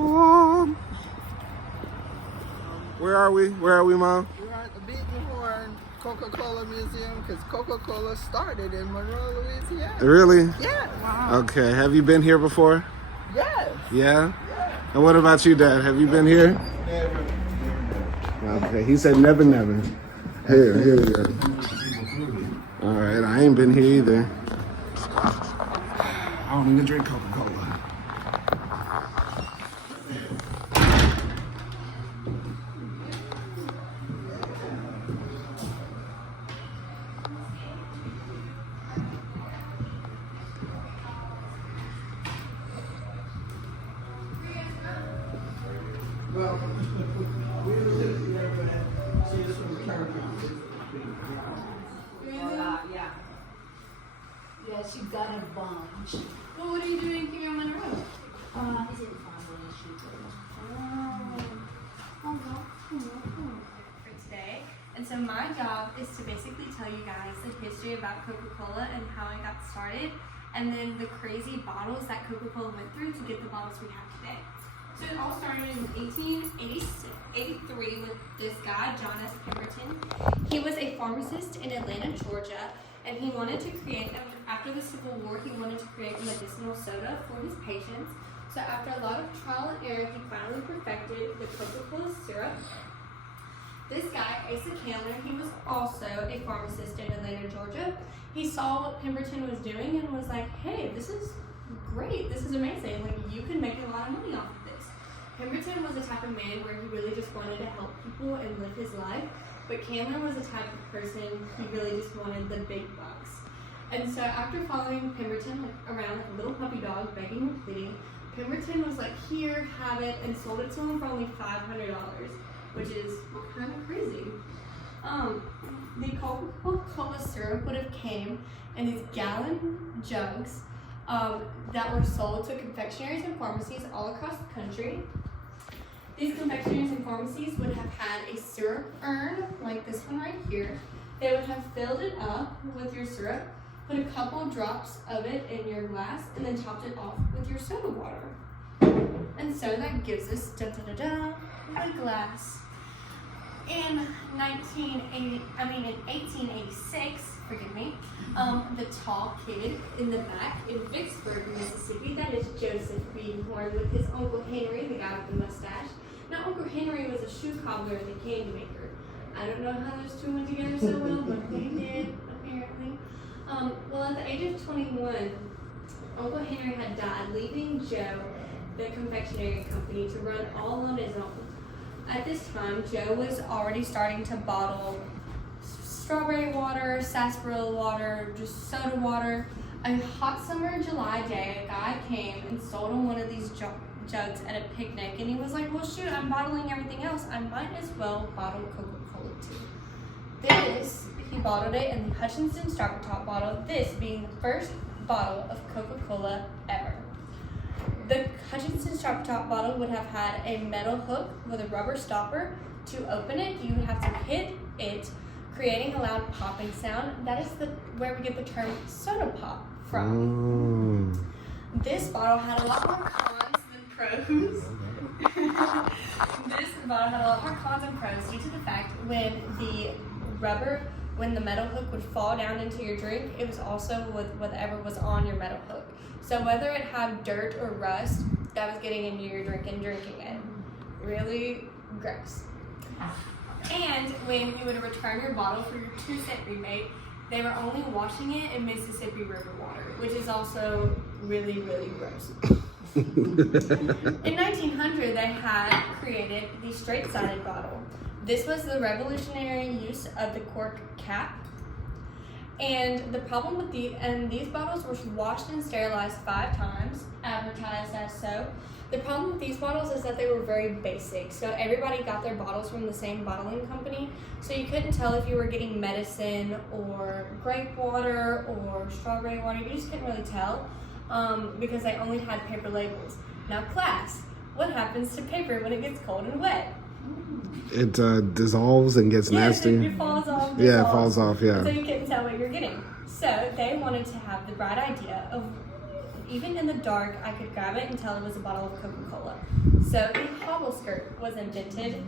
Mom. Where are we? Where are we, Mom? We're at the Biedenhorn Coca-Cola Museum because Coca-Cola started in Funroe, Louisiana. Really? Yeah. Wow. Okay. Have you been here before? Yes. Yeah? Yeah. And what about you, Dad? Have you been here? Never. Okay. He said never, never. Here we go. All right. I ain't been here either. I don't even drink Coca-Cola. Well, we were sitting there, but she is from Turkey. Yeah. Yeah, she got a bunch. Well, what are you doing here on Monroe? Is it Funroe? For today. And so my job is to basically tell you guys the history about Coca-Cola and how it got started, and then the crazy bottles that Coca-Cola went through to get the bottles we have today. So it all started in 1883 with this guy, John S. Pemberton. He was a pharmacist in Atlanta, Georgia, and he wanted to create, after the Civil War, he wanted to create medicinal soda for his patients. So after a lot of trial and error, he finally perfected the Coca-Cola syrup. This guy, Asa Candler, he was also a pharmacist in Atlanta, Georgia. He saw what Pemberton was doing and was like, hey, this is great, this is amazing, like you can make a lot of money off of this. Pemberton was the type of man where he really just wanted to help people and live his life, but Candler was the type of person he really just wanted the big bucks. And so after following Pemberton around like a little puppy dog, begging and pleading, Pemberton was like, here, have it, and sold it to him for only $500, which is kind of crazy. The Coca-Cola syrup would have came in these gallon jugs that were sold to confectionaries and pharmacies all across the country. These confectionaries and pharmacies would have had a syrup urn, like this one right here. They would have filled it up with your syrup, put a couple drops of it in your glass, and then topped it off with your soda water. And so that gives us the glass. In 1886, forgive me, the tall kid in the back in Vicksburg, Mississippi, that is Joseph Biedenhorn with his Uncle Henry, the guy with the mustache. Now, Uncle Henry was a shoe cobbler and a candy maker. I don't know how those two went together so well, but they did, apparently. Well, at the age of 21, Uncle Henry had died, leaving Joe, the confectionery company, to run all on his own. At this time, Joe was already starting to bottle strawberry water, sarsaparilla water, just soda water. A hot summer July day, a guy came and sold him one of these jugs at a picnic, and he was like, well shoot, I'm bottling everything else, I might as well bottle Coca-Cola too. He bottled it in the Hutchinson Stopper Top bottle, this being the first bottle of Coca-Cola ever. The Hutchinson Stopper Top bottle would have had a metal hook with a rubber stopper. To open it, you would have to hit it, creating a loud popping sound. That is where we get the term soda pop from. This bottle had a lot more cons than pros. This bottle had a lot more cons than pros due to the fact when the metal hook would fall down into your drink, it was also with whatever was on your metal hook. So whether it had dirt or rust, that was getting into your drink and drinking it. Really gross. And when you would return your bottle for your 2-cent rebate, they were only washing it in Mississippi River water, which is also really, really gross. In 1900, they had created the straight-sided bottle. This was the revolutionary use of the cork cap. And the problem with these bottles were washed and sterilized 5 times, advertised as so. The problem with these bottles is that they were very basic. So everybody got their bottles from the same bottling company. So you couldn't tell if you were getting medicine or grape water or strawberry water. You just couldn't really tell because they only had paper labels. Now class, what happens to paper when it gets cold and wet? It dissolves and gets nasty. It falls off. Yeah, it falls off, yeah. So you couldn't tell what you're getting. So they wanted to have the bright idea of even in the dark, I could grab it and tell it was a bottle of Coca-Cola. So the hobble skirt was invented.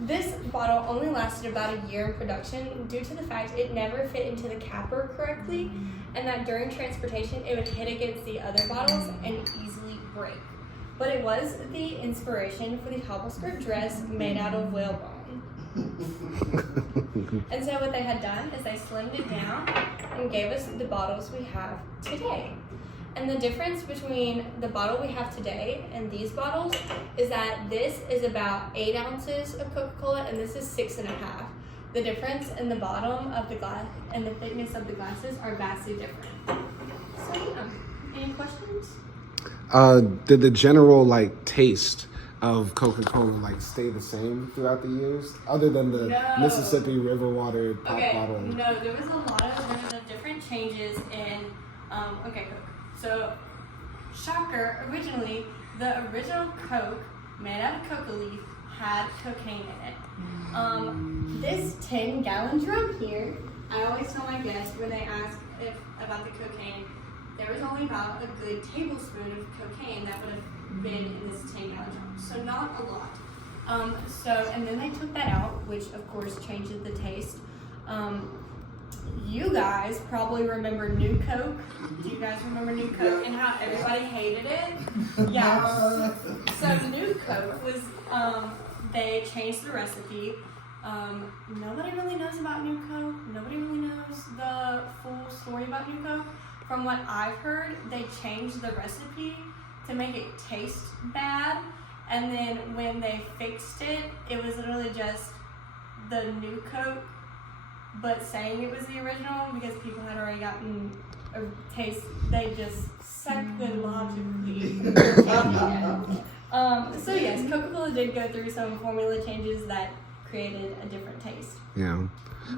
This bottle only lasted about a year in production due to the fact it never fit into the capper correctly, and that during transportation it would hit against the other bottles and easily break. But it was the inspiration for the hobble skirt dress made out of whalebone. And so what they had done is they slimmed it down and gave us the bottles we have today. And the difference between the bottle we have today and these bottles is that this is about 8 ounces of Coca-Cola and this is 6.5. The difference in the bottom of the glass and the thickness of the glasses are vastly different. So yeah, any questions? Did the general like taste of Coca-Cola like stay the same throughout the years, other than the Mississippi River water pop bottle? No, there was a different changes in Coke. So, shocker, originally, the original Coke made out of coca leaf had cocaine in it. This 10-gallon drum here, I always tell my guests when they ask about the cocaine, there was only about a good tablespoon of cocaine that would have been in this 10-gallon drum. So not a lot. And then they took that out, which of course changes the taste. You guys probably remember New Coke. Do you guys remember New Coke and how everybody hated it? Yeah. So New Coke was, they changed the recipe. Nobody really knows about New Coke. Nobody really knows the full story about New Coke. From what I've heard, they changed the recipe to make it taste bad. And then when they fixed it, it was literally just the New Coke, but saying it was the original because people had already gotten a taste. They just sucked the logically. So yes, Coca-Cola did go through some formula changes that created a different taste. Yeah.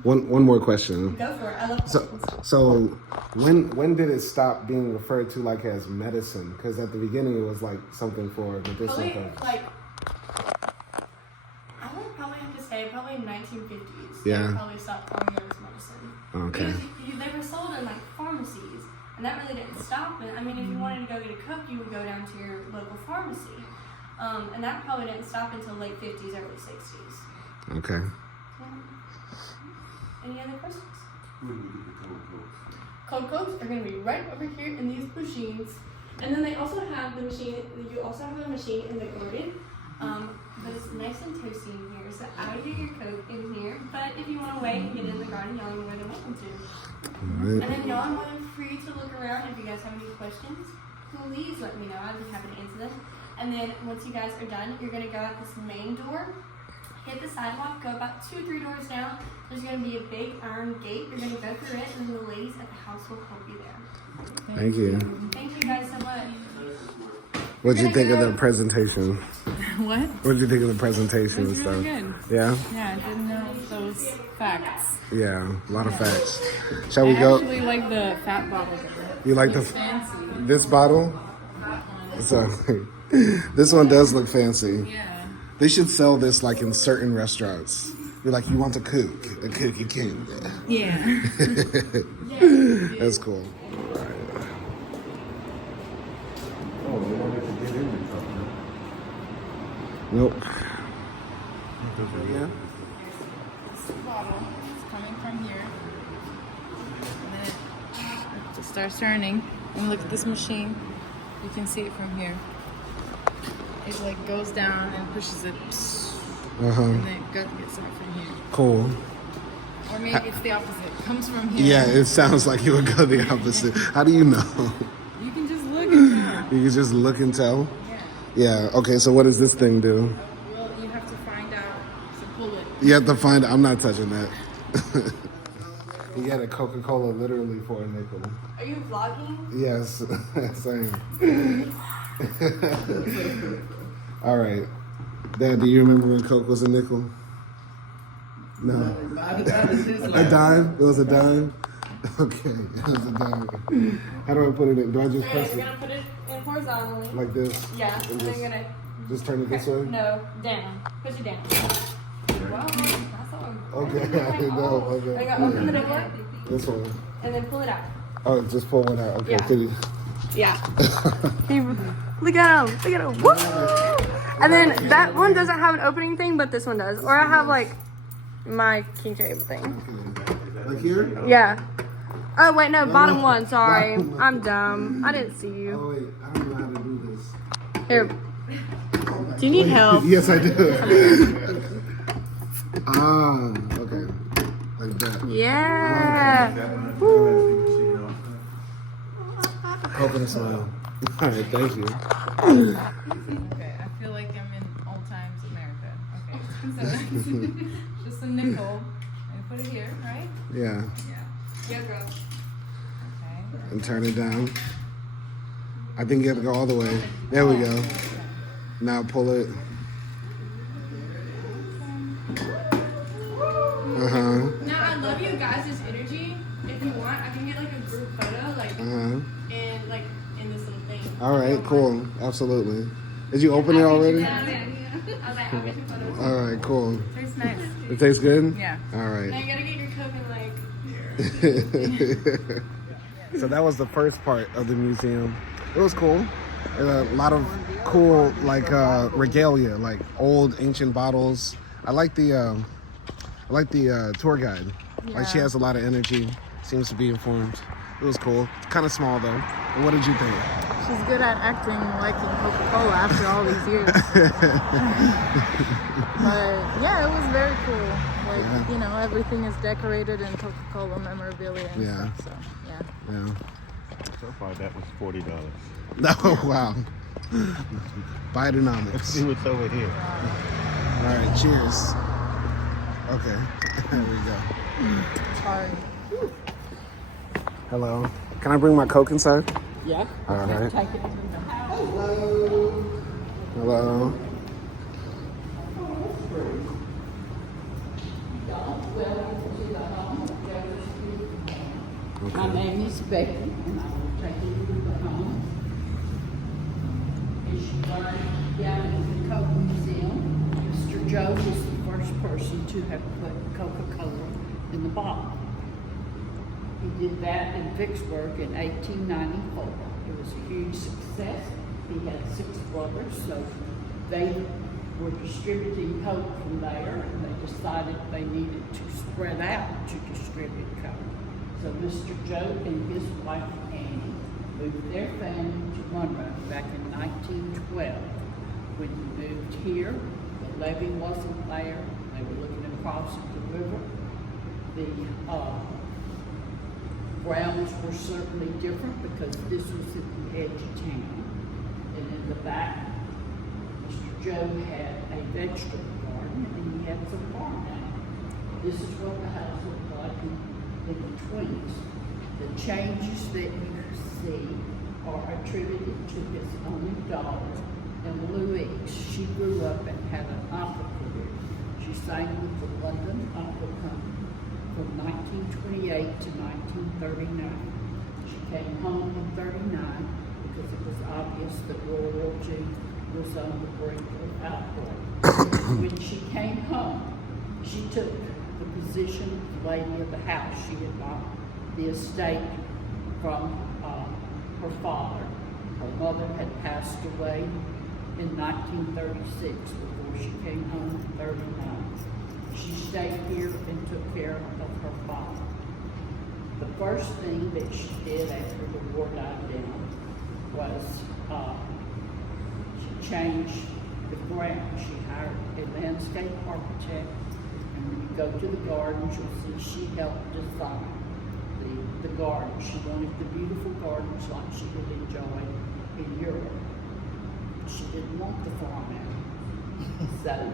One more question. Go for it. I love questions. So when did it stop being referred to like as medicine? Because at the beginning it was like something for medicinal purposes. I would probably have to say probably 1950s. Yeah. They probably stopped calling it as medicine. Okay. Because they were sold in like pharmacies, and that really didn't stop it. I mean, if you wanted to go get a Coke, you would go down to your local pharmacy, and that probably didn't stop until late 50s, early 60s. Okay. Any other questions? Cold Cokes are going to be right over here in these machines. And then they also have the machine, you also have a machine in the garden, but it's nice and toasty in here. So I would get your Coke in here, but if you want to wait and get in the garden, y'all are more than welcome to. All right. And then y'all are more than free to look around. If you guys have any questions, please let me know. I'd be happy to answer them. And then once you guys are done, you're going to go out this main door, hit the sidewalk, go about 2-3 doors down. There's going to be a big iron gate. You're going to go through it, and then the ladies at the house will help you there. Thank you. Thank you guys so much. What'd you think of the presentation? What? What'd you think of the presentation It was and really stuff? good. Yeah? Yeah, I didn't know those facts. Yeah, a lot of facts. Shall we I go? actually like the fat bottle. You like It's fancy. this bottle? So, this one does look fancy. Yeah. They should sell this like in certain restaurants. You're like, you want a Coke you can. Yeah. That's cool. Oh, they wanted to get in the cup. Nope. Yeah. This bottle is coming from here. And then it just starts turning. And look at this machine. You can see it from here. It like goes down and pushes it. And then it gets out from here. Cool. Or maybe it's the opposite. It comes from here. Yeah, it sounds like it would go the opposite. How do you know? You can just look and tell. You can just look and tell? Yeah. Yeah, okay, so what does this thing do? Well, you have to find out. So pull it. You have to find, I'm not touching that. You get a Coca-Cola literally for a nickel. Are you vlogging? Yes, same. All right. Dad, do you remember when Coke was a nickel? No. A dime? It was a dime? Okay, it was a dime. How do I put it in? Do I just press You're it going to put it in horizontally. like this? Yeah, and then you're going to... Just turn it this way? No, down. Push it down. Wow, that's all. Okay, I didn't know. Okay. I got open the door, This one. and then pull it out. Oh, just pull one out. Okay, Yeah. could you? Yeah. Look at him. Look at him. Woo! And then that one doesn't have an opening thing, but this one does. Or I have like my keychain thing. Like here? Yeah. Oh wait, no, bottom one. Sorry, I'm dumb. I didn't see Oh you. wait, I don't know how to do this. Here. Do you need help? Yes, I do. Okay. Like that. Yeah. Woo. Coconut smile. All right, thank you. Okay, I feel like I'm in old times America. Okay, so just a nickel. And put it here, right? Yeah. Yeah. Yeah, girl. Okay. And turn it down. I think you have to go all the way. There we go. Now pull it. Now I love you guys' energy. If you want, I can get like a group photo, like and like in this little thing. All right, cool. Absolutely. Did you open it already? Yeah. I was like, I'll get your photos. All right, cool. Tastes nice. It tastes good? Yeah. All Now right. you gotta get your Coke and like. So that was the first part of the museum. It was cool. A lot of cool like regalia, like old ancient bottles. I like the tour guide. Like she has a lot of energy. Seems to be informed. It was cool. Kind of small though. What did you think? She's good at acting liking Coca-Cola after all these years. But yeah, it was very cool. Like, you know, everything is decorated in Coca-Cola memorabilia and stuff. So, yeah. Yeah. So far, that was $40. Oh wow. Biedenomics. See what's over here. All right. Cheers. Okay. There we go. Sorry. Hello. Can I bring my Coke inside? Yeah. All right. Take it to the house. Hello. My name is Becky, and I will take you to the home. And she learned down in the Coca Museum. Mr. Joe was the first person to have put Coca-Cola in the bottle. He did that in Vicksburg in 1894. It was a huge success. He had 6 brothers, so they were distributing Coke from there, and they decided they needed to spread out to distribute Coke. So Mr. Joe and his wife Annie moved their family to Funroe back in 1912. When he moved here, the levee wasn't there. They were looking across at the river. The grounds were certainly different because this was at the edge of town. And in the back, Mr. Joe had a vegetable garden and he had some farmland. This is what the house looked like in the 20s. The changes that you see are attributed to his only daughter, and Louise. She grew up and had an opera career. She sang with the London Opera Company from 1928 to 1939. She came home in 39 because it was obvious that World War II was on the brink of outbreak. When she came home, she took the position of lady of the house. She had bought the estate from her father. Her mother had passed away in 1936 before she came home in 39. She stayed here and took care of her father. The first thing that she did after the war died down was she changed the ground. She hired a landscape architect, and when you go to the gardens, you'll see she helped design the garden. She wanted the beautiful gardens like she would enjoy in Europe. She didn't want the farm animal. So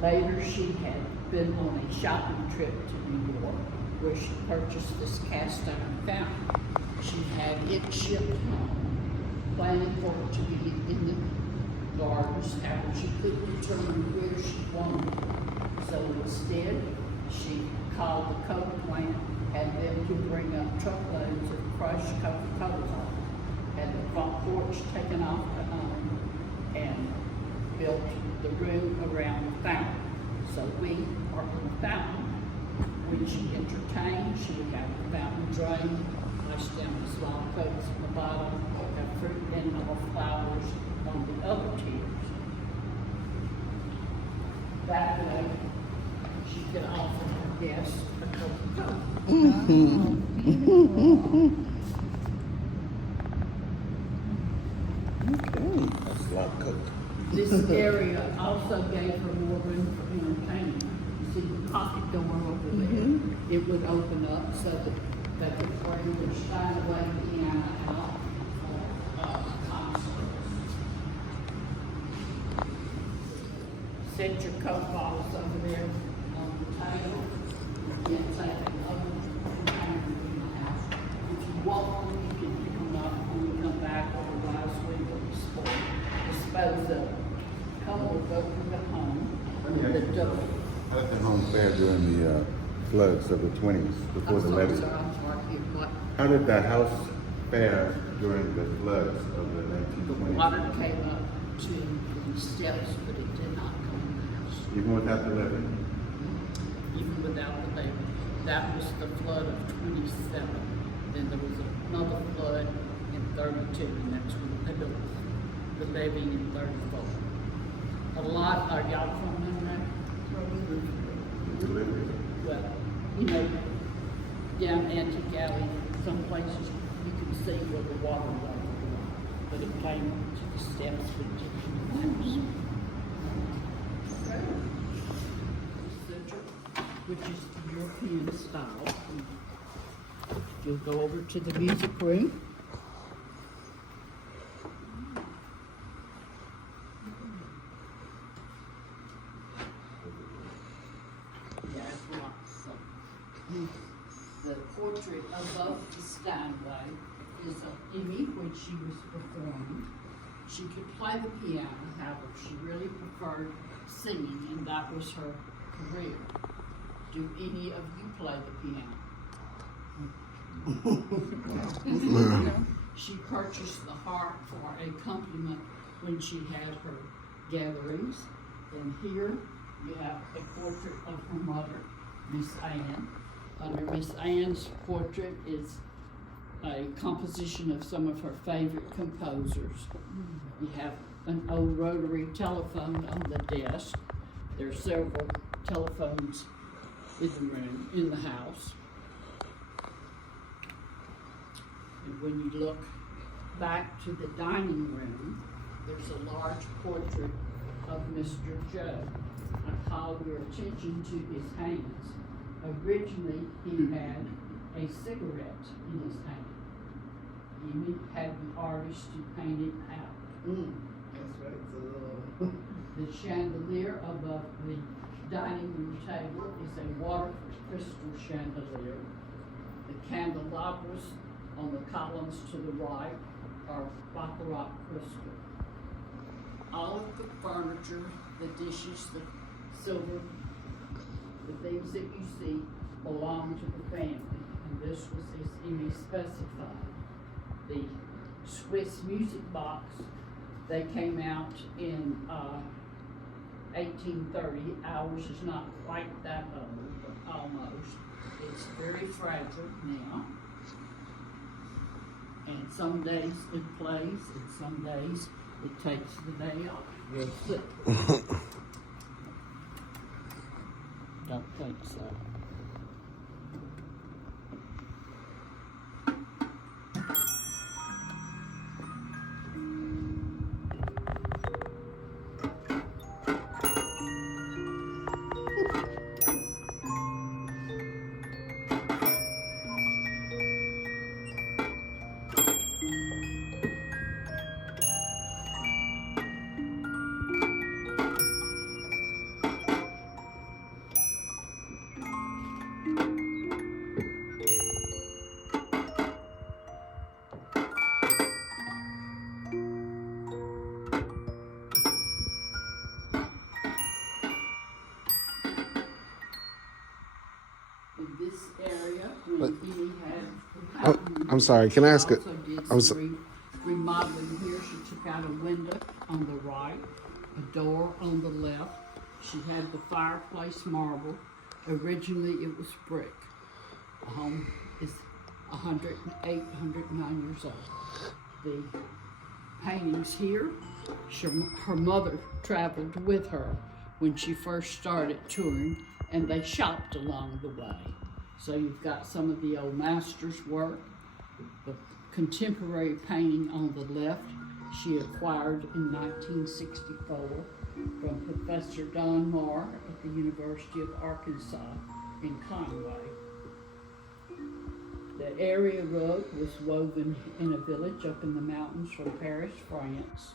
later she had been on a shopping trip to New York where she purchased this cast iron fountain. She had it shipped home, planning for it to be in the gardens. However, she couldn't determine where she wanted it. So instead, she called the Coke plant, had them to bring up truckloads of crushed Coca-Cola, had the front porch taken off the home, and built the room around the fountain. So we are in the fountain. When she entertained, she would have the fountain drain, ice down the small cokes in the bottom, or flowers on the other tiers. That way, she could offer her guests a Coca-Cola. That's a lot of Coke. This area also gave her more room for entertainment. You see the pocket door over there, it would open up so that they could bring the Steinway piano out for concerts. Set your Coke bottles over there on the table. You can't take them over the container in the house. If you want them, you can pick them up when you come back, otherwise we will dispose of them. Come on, go to the home. The door. I left at home fair during the floods of the 20s, before the levee. I'm sorry, what? How did the house fare during the floods of the The 1920s? water came up to the steps, but it did not come in the house, Even without the levee? even without the levee. That was the flood of 27. Then there was another flood in 32, and that's when they built the levee in 34. A lot, are y'all from Monroe? The levee. Well, you know, down Antique Alley, some places you can see where the water level was, but it came to the steps with the house. Which is the European style. You'll go over to the music room. Yeah, it's lots. The portrait above the Steinway is of Emmy when she was performing. She could play the piano, however, she really preferred singing, and that was her career. Do any of you play the piano? She purchased the harp for a compliment when she had her gatherings. And here you have a portrait of her mother, Miss Ann. Under Miss Ann's portrait is a composition of some of her favorite composers. You have an old rotary telephone on the desk. There are several telephones in the house. And when you look back to the dining room, there's a large portrait of Mr. Joe. I call your attention to his hands. Originally, he had a cigarette in his hand. He had the artist to paint it out. That's right. The chandelier above the dining room table is a water crystal chandelier. The candelabras on the columns to the right are baccarat crystal. All of the furniture, the dishes, the silver, the things that you see belong to the family. And this was as Emmy specified. The Swiss music box, they came out in 1830. Ours is not quite that old, but almost. It's very fragile now. And some days it plays, and some days it takes the day off. We'll see. Don't think so. I'm sorry, can I ask She it? also did I'm some remodeling here. She took out a window on the right, a door on the left. She had the fireplace marble. Originally, it was brick. The home is 108, 109 years old. The paintings here. Her mother traveled with her when she first started touring, and they shopped along the way. So you've got some of the old masters' work. The contemporary painting on the left she acquired in 1964 from Professor Don Marr at the University of Arkansas in Conway. The area rug was woven in a village up in the mountains from Paris, France.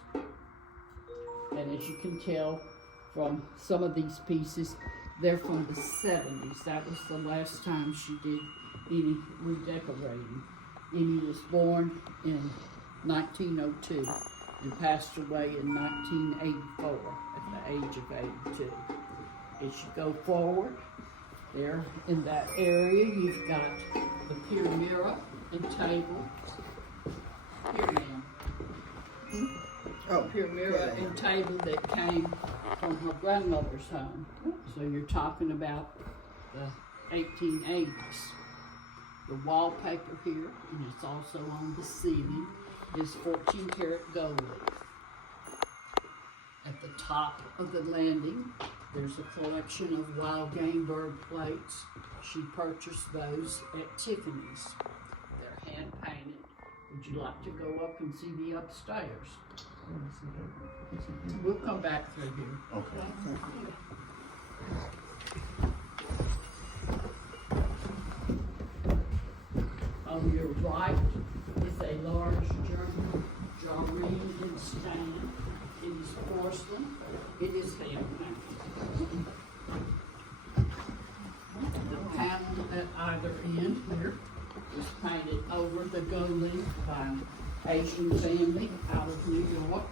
And as you can tell from some of these pieces, they're from the 70s. That was the last time she did any redecorating. Amy was born in 1902 and passed away in 1984 at the age of 82. As you go forward, there in that area, you've got the pier mirror and table. Here, ma'am. Pier mirror and table that came from her grandmother's home. So you're talking about the 1880s. The wallpaper here, and it's also on the ceiling, is 14 karat gold. At the top of the landing, there's a collection of wild game bird plates. She purchased those at Tiffany's. They're hand painted. Would you like to go up and see the upstairs? We'll come back through here. Okay. On your right is a large German jareen and stand. It is porcelain. It is hand painted. The panel at either end here was painted over the gold leaf by an Asian family out of New York.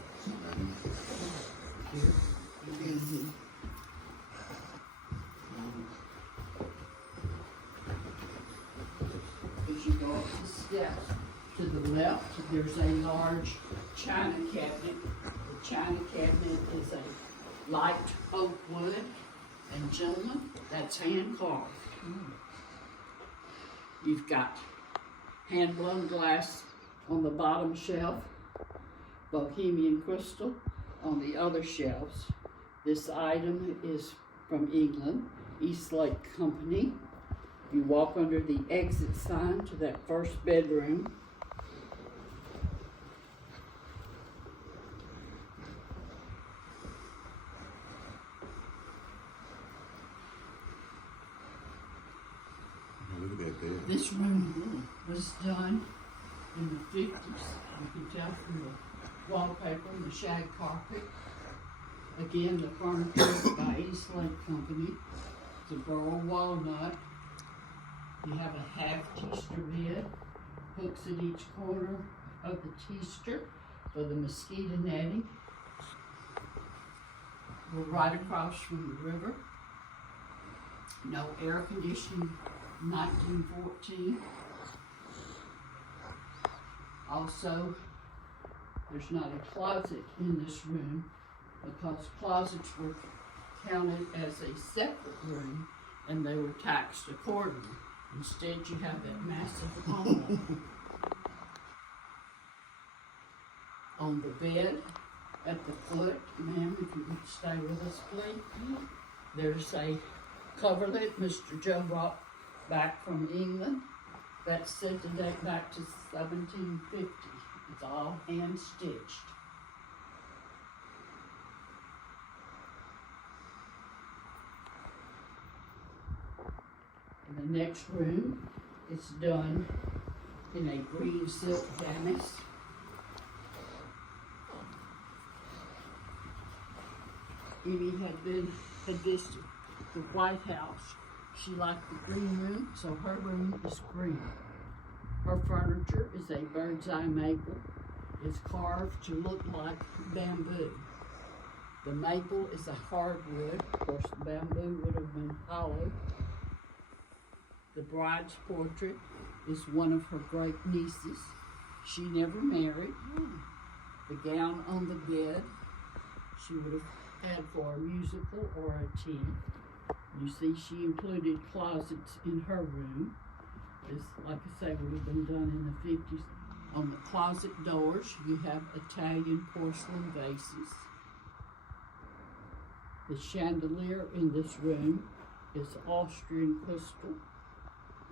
Here. As you go up the steps to the left, there's a large china cabinet. The china cabinet is a light oak wood, and gentlemen, that's hand carved. You've got hand blown glass on the bottom shelf, Bohemian crystal on the other shelves. This item is from England, Eastlake Company. You walk under the exit sign to that first bedroom. Look at that there. This room was done in the 50s. You can tell from the wallpaper and the shag carpet. Again, the furniture by Eastlake Company. It's a burl walnut. You have a half teaster bed, hooks at each corner of the teaster for the mosquito netting. We're right across from the river. No air conditioning, 1914. Also, there's not a closet in this room because closets were counted as a separate room and they were taxed accordingly. Instead, you have that massive hallway. On the bed, at the foot, ma'am, if you would stay with us, please. There's a coverlet Mr. Joe brought back from England. That's said to date back to 1750. It's all hand stitched. In the next room, it's done in a green silk damask. Evie had visited the White House. She liked the green room, so her room is green. Her furniture is a bird's eye maple. It's carved to look like bamboo. The maple is a hardwood. Of course, the bamboo would have been hollow. The bride's portrait is one of her great nieces. She never married. The gown on the bed she would have had for a musical or a tea. You see, she included closets in her room. This, like I say, would have been done in the 50s. On the closet doors, you have Italian porcelain vases. The chandelier in this room is Austrian crystal.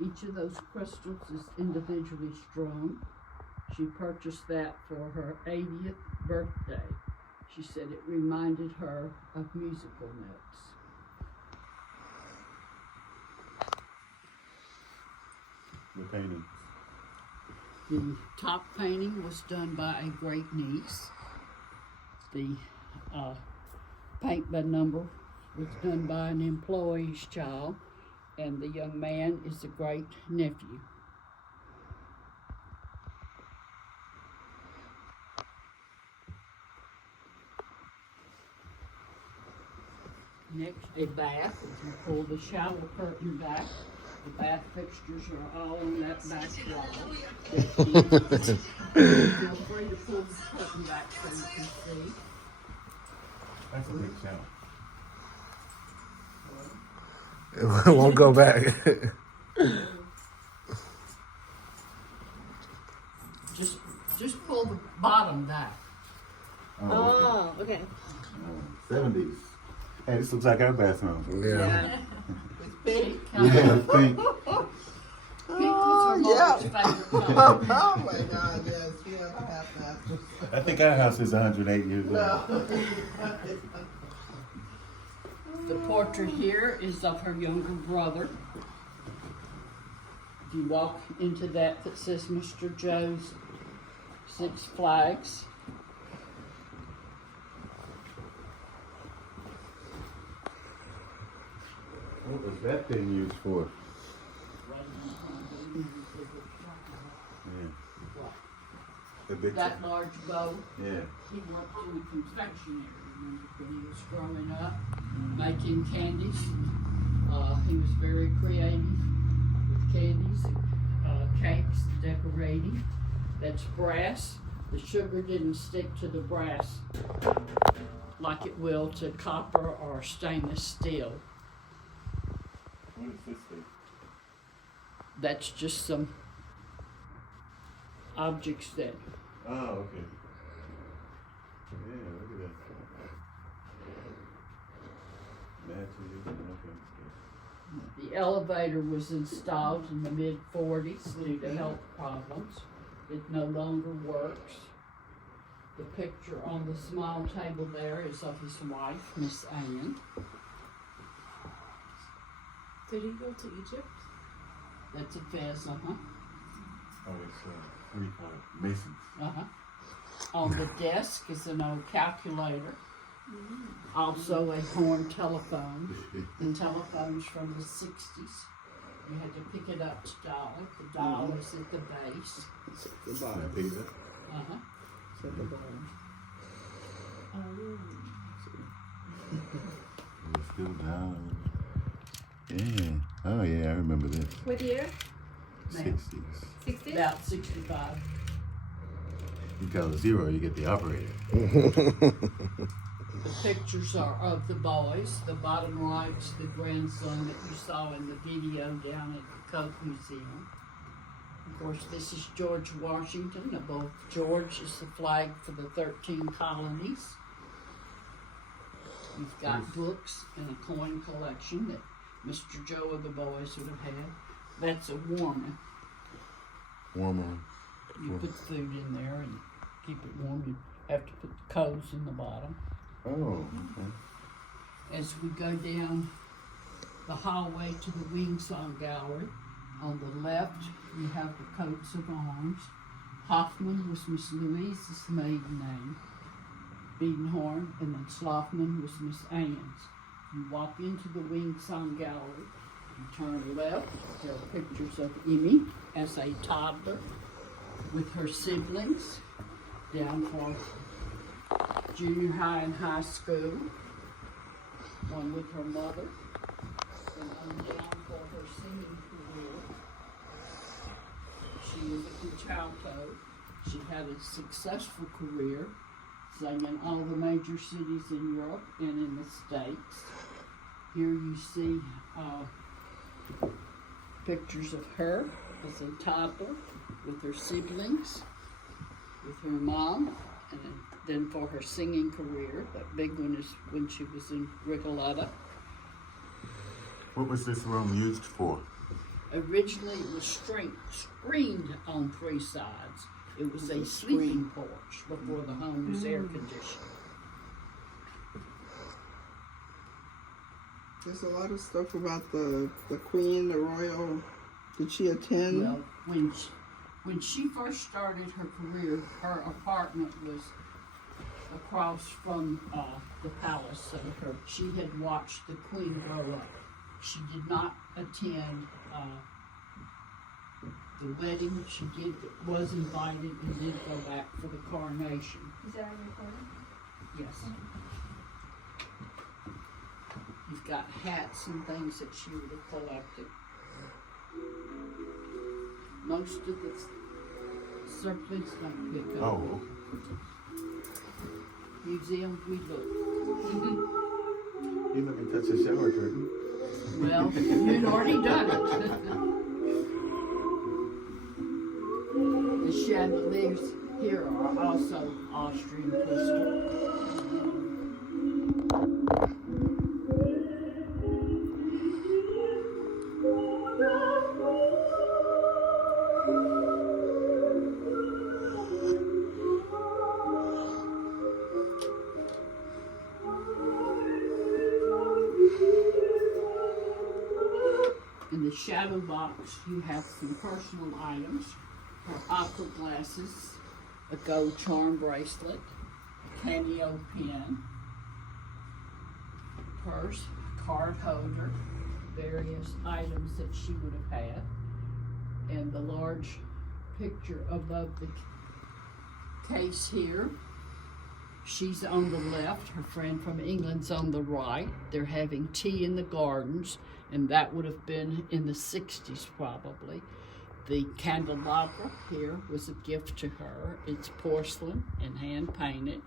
Each of those crystals is individually strung. She purchased that for her 80th birthday. She said it reminded her of musical notes. The paintings. The top painting was done by a great niece. The paint by number was done by an employee's child, and the young man is a great nephew. Next, a bath. If you pull the shower curtain back, the bath fixtures are all on that back wall. Feel free to pull the curtain back so you can see. That's a big shower. It won't go back. Just pull the bottom back. Oh, okay. 70s. Hey, this looks like our bathroom. Yeah. It's big. Yeah, pink. Pink was her mother's favorite color. Oh my God, yes, yeah, I have that. I think our house is 108 years old. The portrait here is of her younger brother. If you walk into that says Mr. Joe's Six Flags. What was that thing used for? Yeah. The big That large bow. Yeah. He worked in the confectionery, remember, when he was growing up, making candies. He was very creative with candies, cakes, decorating. That's brass. The sugar didn't stick to the brass like it will to copper or stainless steel. What is this thing? That's just some objects that Oh, okay. Yeah, look at that. Matches. Okay. the elevator was installed in the mid-40s due to health problems. It no longer works. The picture on the small table there is of his wife, Miss Ann. Did he go to Egypt? That's a fez, Oh, it's what do you call it? Masons. On the desk is an old calculator. Also a horn telephone. And telephones from the 60s. You had to pick it up to dial it. The dial is at the base. Can I pick it up? It's still down. Yeah. Oh yeah, I remember this. What year? 60s. 60? About 65. You tell a zero, you get the operator. The pictures are of the boys. The bottom right's the grandson that you saw in the video down at the Coke Museum. Of course, this is George Washington. Above George is the flag for the 13 colonies. You've got books and a coin collection that Mr. Joe and the boys would have had. That's a warmer. Warmer. You put food in there and keep it warm. You have to put the coals in the bottom. Oh, okay. As we go down the hallway to the Wing Song Gallery, on the left you have the coats of arms. Hoffman was Miss Louise's maiden name. Biedenhorn, and then Sloffman was Miss Ann's. You walk into the Wing Song Gallery, you turn left, there are pictures of Emmy as a toddler with her siblings down for junior high and high school, one with her mother, and on down for her singing career. She was a contralto. She had a successful career, sang in all the major cities in Europe and in the States. Here you see pictures of her as a toddler with her siblings. with her mom, and then for her singing career. That big one is when she was in Rigoletto. What was this room used for? Originally, it was screened on 3 sides. It was a sleeping porch before the home was air conditioned. There's a lot of stuff about the queen, the royal. Did she attend? Well, when she first started her career, her apartment was across from the palace center. She had watched the queen grow up. She did not attend the wedding. She was invited and did go back for the coronation. Is that recording? Yes. You've got hats and things that she would have collected. Most of the surplus don't pick up. Oh, Museum, we look. you let me touch the shower curtain. Well, you'd already done it. The chandeliers here are also Austrian crystal. In the shadow box, you have some personal items, her opera glasses, a gold charm bracelet, a cameo pen, purse, card holder, various items that she would have had, and the large picture above the case here. She's on the left, her friend from England's on the right. They're having tea in the gardens, and that would have been in the 60s probably. The candelabra here was a gift to her. It's porcelain and hand painted.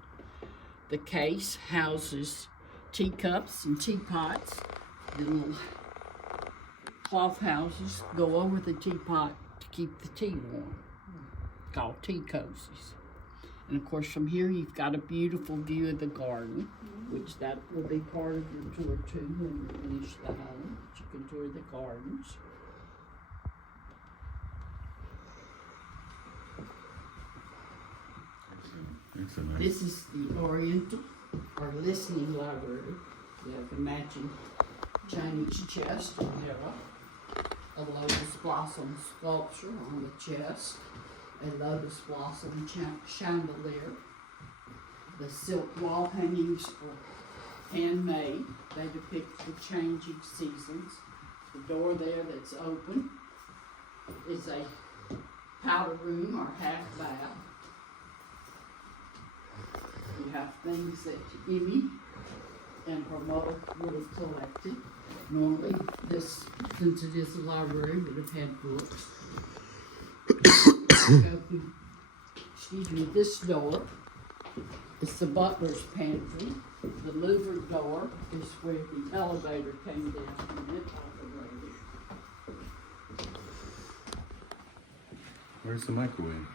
The case houses teacups and teapots. The little cloth houses go over the teapot to keep the tea warm, called tea cozies. And of course from here you've got a beautiful view of the garden, which that will be part of your tour too when you finish the home. You can tour the gardens. Excellent. This is the Oriental, or listening library. You have the matching Chinese chest and mirror, a lotus blossom sculpture on the chest, a lotus blossom chandelier. The silk wall hangings are handmade. They depict the changing seasons. The door there that's open is a powder room or half bath. You have things that Emmy and her mother would have collected. Normally, this, since it is a library, would have had books. Open, excuse me, this door is the butler's pantry. The louvered door is where the elevator came down and it operated. Where's the microwave?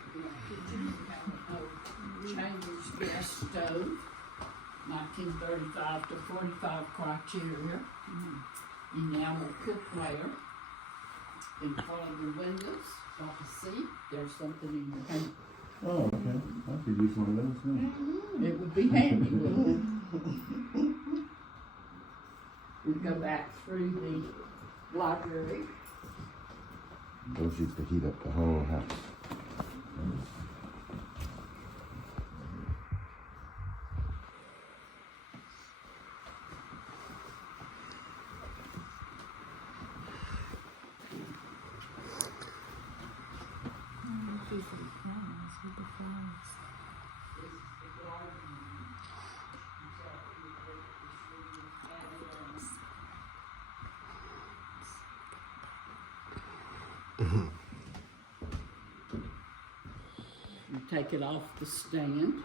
Chambers gas stove, 1935 to 45 criteria, enamel cookware. In front of the windows, like a seat, there's something in your hand. Oh, okay. I could use one of those now. It would be handy, wouldn't it? We go back through the library. Those used to heat up the whole house. You take it off the stand.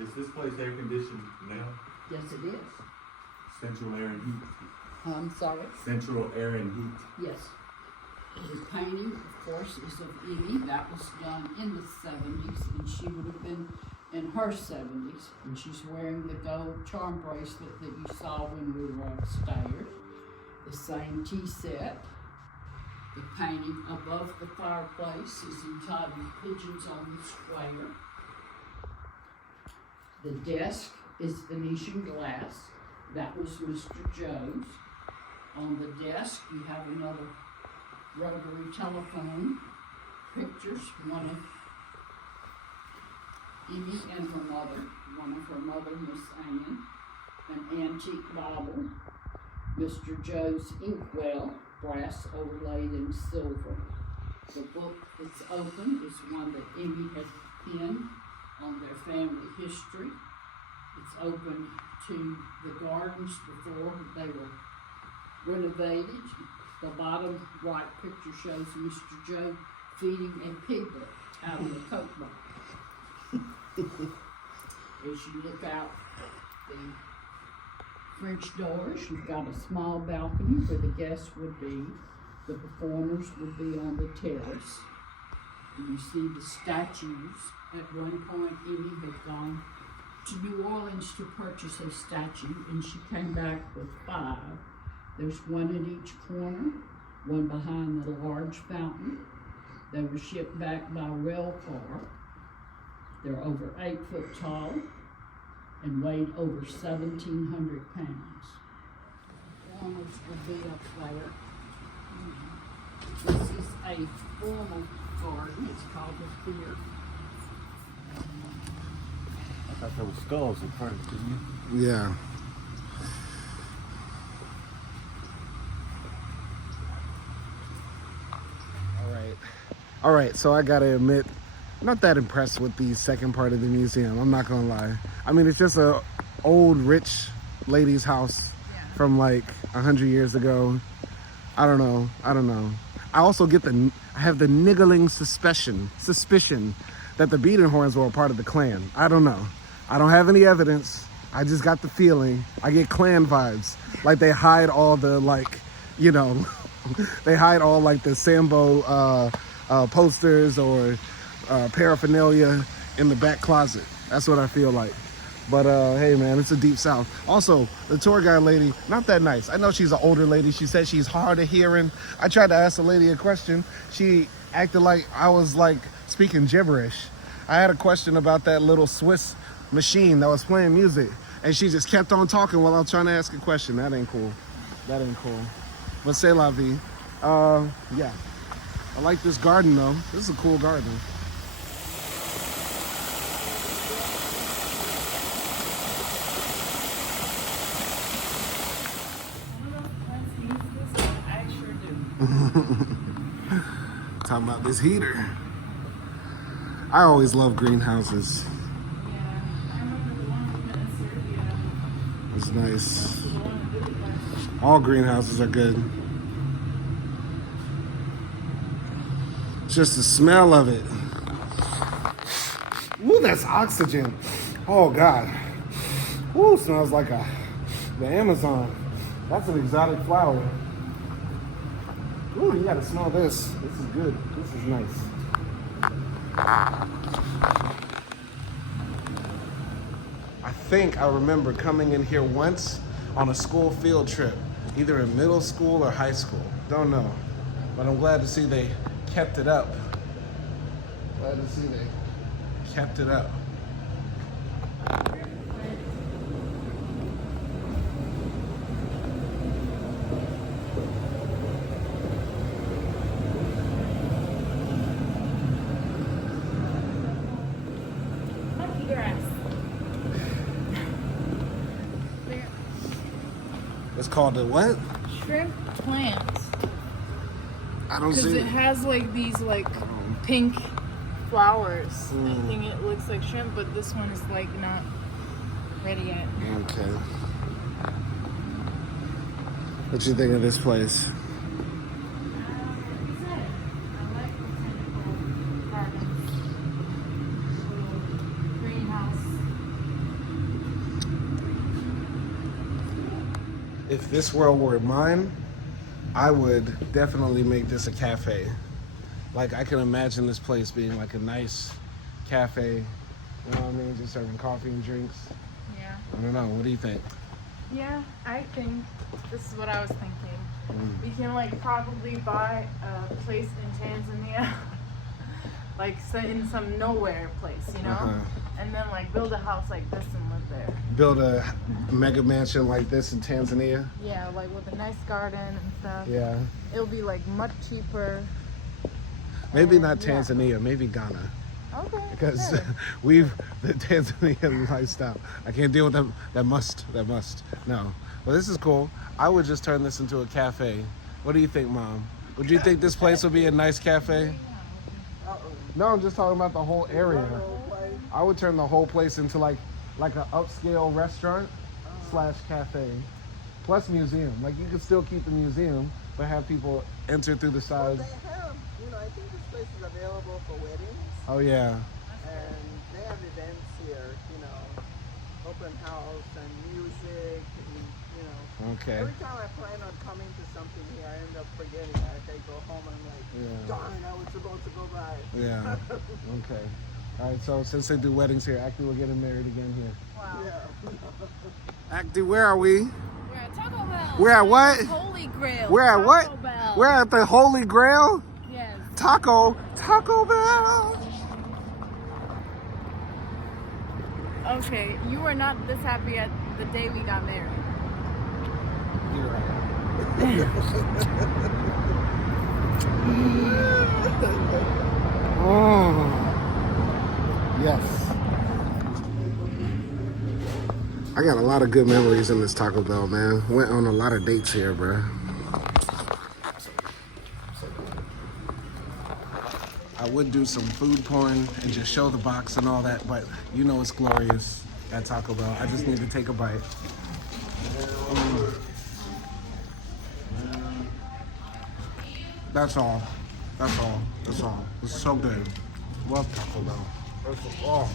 Is this place air conditioned now? Yes, it is. Central air and heat. I'm sorry. Central air and heat. Yes. The painting, of course, is of Emmy. That was done in the 70s, and she would have been in her 70s. And she's wearing the gold charm bracelet that you saw when we were upstairs. The same tea set. The painting above the fireplace is entitled Pigeons on the Square. The desk is Venetian glass. That was Mr. Joe's. On the desk, you have another rotary telephone, pictures, one of Emmy and her mother, one of her mother, Miss Ann, an antique Bible, Mr. Joe's inkwell, brass overlaid in silver. The book that's open is one that Emmy had penned on their family history. It's open to the gardens before they were renovated. The bottom right picture shows Mr. Joe feeding a piglet out of a Coke bottle. As you look out the French doors, you've got a small balcony where the guests would be. The performers would be on the terrace. And you see the statues. At one point, Emmy had gone to New Orleans to purchase a statue, and she came back with 5. There's one at each corner, one behind the large fountain. They were shipped back by rail car. They're over 8 foot tall and weighed over 1,700 pounds. Performers will be up there. This is a formal garden. It's called the Pier. I thought there were skulls in front, didn't you? Yeah. All right, so I gotta admit, I'm not that impressed with the second part of the museum. I'm not gonna lie. I mean, it's just a old rich lady's house from like 100 years ago. I don't know. I also get I have the niggling suspicion that the Biedenhorns were a part of the Klan. I don't know. I don't have any evidence. I just got the feeling. I get Klan vibes. Like they hide all the they hide all like the Sambo posters or paraphernalia in the back closet. That's what I feel like. But hey man, it's a deep south. Also, the tour guide lady, not that nice. I know she's an older lady. She said she's hard of hearing. I tried to ask the lady a question. She acted like I was like speaking gibberish. I had a question about that little Swiss machine that was playing music, and she just kept on talking while I was trying to ask a question. That ain't cool. But c'est la vie. Yeah. I like this garden though. This is a cool garden. Talking about this heater. I always love greenhouses. It's nice. All greenhouses are good. It's just the smell of it. Ooh, that's oxygen. Oh God. Ooh, smells like the Amazon. That's an exotic flower. Ooh, you gotta smell this. This is good. This is nice. I think I remember coming in here once on a school field trip, either in middle school or high school. Don't know. But I'm glad to see they kept it up. Glad to see they kept it up. It's called the what? Shrimp plants. I don't see Because it has like these like pink flowers. Mm. I think it looks like shrimp, but this one is like not ready yet. Okay. What you think of this place? If this world were mine, I would definitely make this a cafe. Like, I can imagine this place being like a nice cafe. You know what I mean? Just serving coffee and drinks. Yeah. I don't know. What do you think? Yeah, I think this is what I was thinking. We can like probably buy a place in Tanzania, like in some nowhere place, you know, and then like build a house like this and live there. Build a mega mansion like this in Tanzania? Yeah, like with a nice garden and stuff. Yeah. It'll be like much cheaper. Maybe not yeah. Tanzania, maybe Ghana. Okay. Because sure. the Tanzanian lifestyle. I can't deal with them. That must. No. Well, this is cool. I would just turn this into a cafe. What do you think, Mom? Would you think this place would be a nice cafe? No, I'm just talking about the whole area. I would turn the whole place into like an upscale restaurant / cafe, plus museum. Like, you could still keep the museum, but have people enter through the Well, side. they have, I think this place is available for weddings. Oh yeah. And they have events here, open house and music and, Okay. Every time I plan on coming to something here, I end up forgetting. I go home and I'm like, darn, I was supposed to go by. Yeah. Okay. All right, so since they do weddings here, actually we're getting married again here. Wow. Yeah. Actually, where are we? We're at Taco Bell. We're at what? Holy Grail. We're at what? Taco Bell. We're at the Holy Grail? Yes. Taco Bell. Okay, you were not this happy at the day we got married. You're right. Oh. Yes. I got a lot of good memories in this Taco Bell, man. Went on a lot of dates here, bro. I would do some food porn and just show the box and all that, but it's glorious at Taco Bell. I just need to take a bite. That's all. It's so good. Love Taco Bell. Oh,